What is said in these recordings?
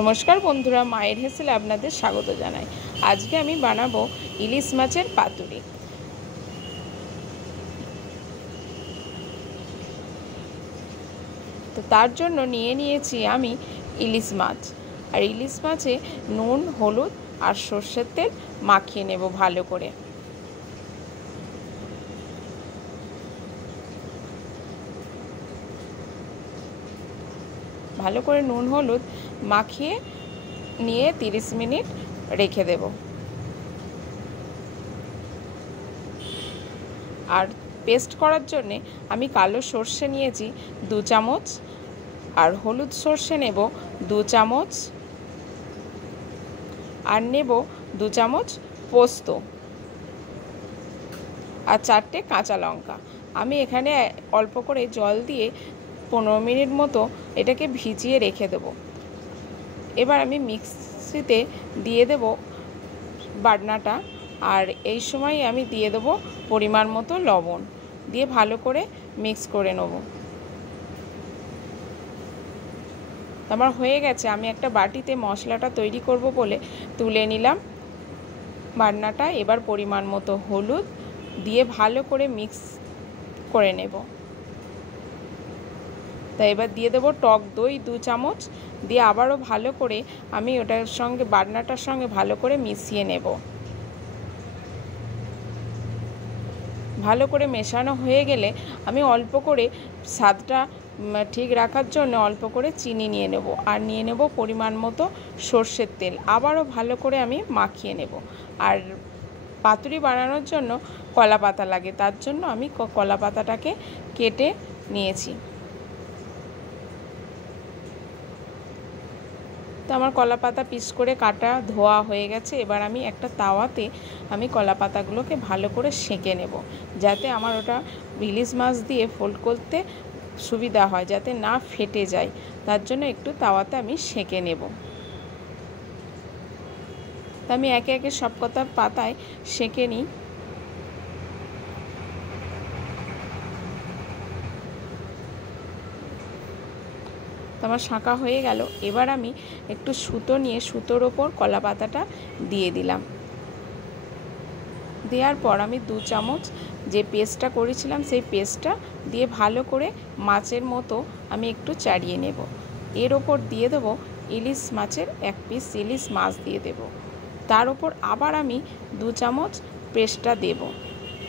নমস্কার বন্ধুরা, মায়ের হেসেলে আপনাদের স্বাগত জানাই। আজকে আমি বানাবো ইলিশ মাছের পাতুরি। তো তার জন্য নিয়ে নিয়েছি আমি ইলিশ মাছ। আর ইলিশ মাছে নুন, হলুদ আর সর্ষের তেল মাখিয়ে নেব ভালো করে। ভালো করে নুন হলুদ মাখিয়ে নিয়ে 30 মিনিট রেখে দেব। আর পেস্ট করার জন্যে আমি কালো সর্ষে নিয়েছি 2 চামচ, আর হলুদ সর্ষে নেব 2 চামচ, আর নেব 2 চামচ পোস্ত, আর 4টে কাঁচা লঙ্কা। আমি এখানে অল্প করে জল দিয়ে 15 মিনিট মতো এটাকে ভিজিয়ে রেখে দেব। এবার আমি মিক্সিতে দিয়ে দেব বাটনাটা, আর এই সময় আমি দিয়ে দেব পরিমাণ মতো লবণ, দিয়ে ভালো করে মিক্স করে নেব। আমার হয়ে গেছে। আমি একটা বাটিতে মশলাটা তৈরি করব বলে তুলে নিলাম বাটনাটা। এবার পরিমাণ মতো হলুদ দিয়ে ভালো করে মিক্স করে নেব। তাই এবার দিয়ে দেবো টক দই 2 চামচ, দিয়ে আবারও ভালো করে আমি ওটার সঙ্গে বাটনাটার সঙ্গে ভালো করে মিশিয়ে নেব। ভালো করে মেশানো হয়ে গেলে আমি অল্প করে স্বাদটা ঠিক রাখার জন্য অল্প করে চিনি নিয়ে নেব, আর নিয়ে নেব পরিমাণ মতো সর্ষের তেল। আবারও ভালো করে আমি মাখিয়ে নেব। আর পাতুরি বানানোর জন্য কলা পাতা লাগে, তার জন্য আমি কলা পাতাটাকে কেটে নিয়েছি। তো আমার কলা পাতা পিস করে কাটা ধোয়া হয়ে গেছে। এবার আমি একটা তাওয়াতে আমি কলা পাতাগুলোকে ভালো করে সেঁকে নেব, যাতে আমার ওটা ইলিশ মাছ দিয়ে ফোল্ড করতে সুবিধা হয়, যাতে না ফেটে যায়। তার জন্য একটু তাওয়াতে আমি সেঁকে নেব। তো আমি একে একে সব কটা পাতায় সেঁকে নিই। আমার শাঁকা হয়ে গেল। এবার আমি একটু সুতো নিয়ে সুতোর ওপর কলা পাতাটা দিয়ে দিলাম। দেওয়ার পর আমি 2 চামচ যে পেস্টটা করেছিলাম সেই পেস্টটা দিয়ে ভালো করে মাছের মতো আমি একটু চাড়িয়ে নেব। এর ওপর দিয়ে দেবো ইলিশ মাছের 1 পিস ইলিশ মাছ দিয়ে দেব। তার ওপর আবার আমি 2 চামচ পেস্টটা দেব,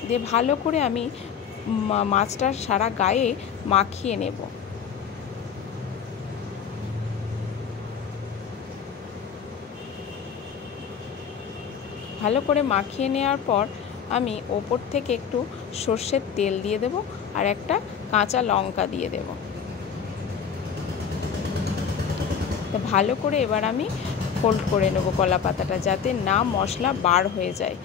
দিয়ে ভালো করে আমি মাছটার সারা গায়ে মাখিয়ে নেব। ভালো করে মাখিয়ে নেওয়ার পর আমি ওপর থেকে একটু সর্ষের তেল দিয়ে দেব, আর একটা কাঁচা লঙ্কা দিয়ে দেব। তো ভালো করে এবার আমি ফোল্ড করে নেব কলা পাতাটা, যাতে না মশলা বার হয়ে যায়।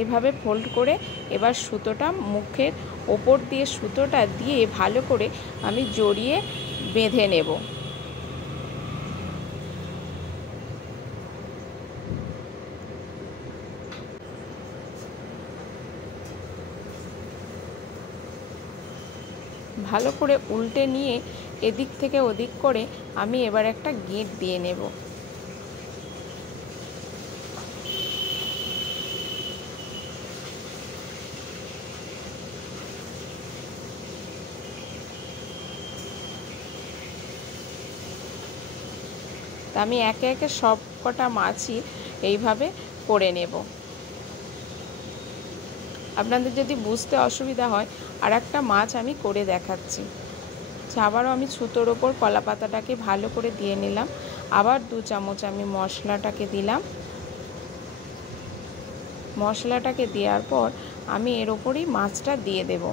এইভাবে ফোল্ড করে এবার সুতোটা মুখের ওপর দিয়ে সুতোটা দিয়ে ভালো করে আমি জড়িয়ে বেঁধে নেব। ভালো করে উল্টে নিয়ে এদিক থেকে ওদিক করে আমি এবার একটা গিঁট দিয়ে নেব। তা আমি একে একে সব কটা মাছই এইভাবে করে নেব। আপনাদের যদি বুঝতে অসুবিধা হয় আর একটা মাছ আমি করে দেখাচ্ছি। আবারও আমি সুতোর ওপর কলা পাতাটাকে ভালো করে দিয়ে নিলাম। আবার 2 চামচ আমি মশলাটাকে দিলাম। মশলাটাকে দেওয়ার পর আমি এর ওপরই মাছটা দিয়ে দেব।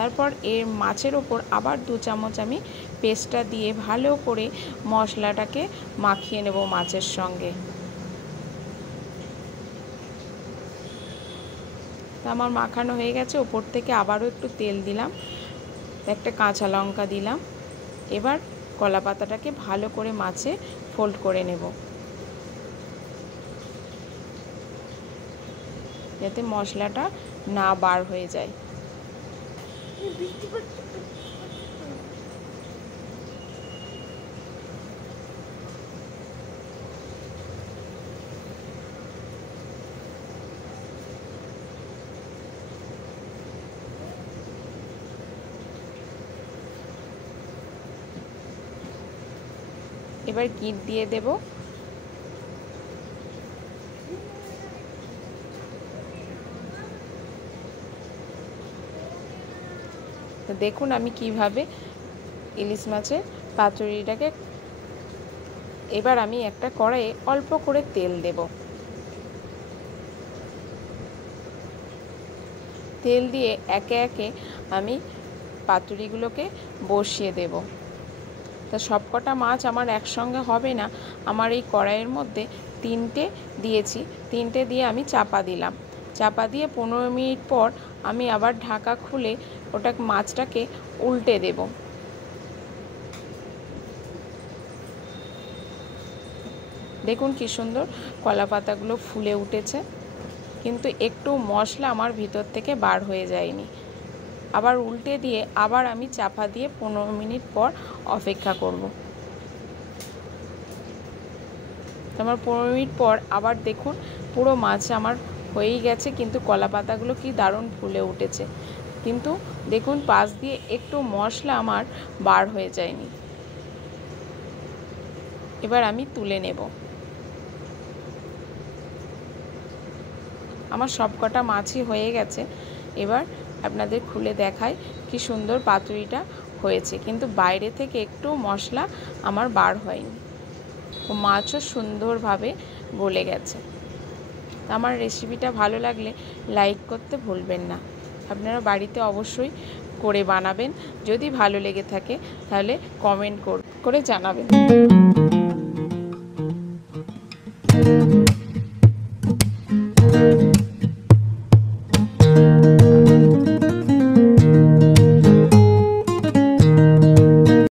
তারপর এর মাছের ওপর আবার 2 চামচ আমি পেস্টটা দিয়ে ভালো করে মশলাটাকে মাখিয়ে নেব মাছের সঙ্গে। আমার মাখানো হয়ে গেছে। ওপর থেকে আবারও একটু তেল দিলাম, একটা কাঁচা লঙ্কা দিলাম। এবার কলা পাতাটাকে ভালো করে মাছে ফোল্ড করে নেব। যাতে মশলাটা না বার হয়ে যায়। এবার গিট দিয়ে দেব। তো দেখুন আমি কিভাবে ইলিশ মাছের পাতুরিটাকে, এবার আমি একটা কড়াইয়ে অল্প করে তেল দেব। তেল দিয়ে একে একে আমি পাতুরিগুলোকে বসিয়ে দেব। তা সবকটা মাছ আমার একসঙ্গে হবে না, আমার এই কড়াইয়ের মধ্যে 3টে দিয়েছি, 3টে দিয়ে আমি চাপা দিলাম। চাপা দিয়ে 15 মিনিট পর আমি আবার ঢাকা খুলে ওটা মাছটাকে উল্টে দেব। দেখুন কি সুন্দর কলা পাতাগুলো ফুলে উঠেছে, কিন্তু একটু মশলা আমার ভিতর থেকে বার হয়ে যায়নি। আবার উল্টে দিয়ে আবার আমি চাপা দিয়ে 15 মিনিট পর অপেক্ষা করব। আমার 15 মিনিট পর আবার দেখুন পুরো মাছ আমার হয়েই গেছে, কিন্তু কলা পাতাগুলো কি দারুণ ফুলে উঠেছে, কিন্তু দেখুন পাশ দিয়ে একটু মশলা আমার বার হয়ে যায়নি। এবার আমি তুলে নেব। আমার সবকটা মাছই হয়ে গেছে। এবার আপনাদের খুলে দেখাই কি সুন্দর পাতুরিটা হয়েছে, কিন্তু বাইরে থেকে একটু মশলা আমার বার হয়নি, ও মাছও সুন্দরভাবে গলে গেছে। আমার রেসিপিটা ভালো লাগলে লাইক করতে ভুলবেন না। আপনারা বাড়িতে অবশ্যই করে বানাবেন। যদি ভালো লেগে থাকে তাহলে কমেন্ট করে জানাবেন।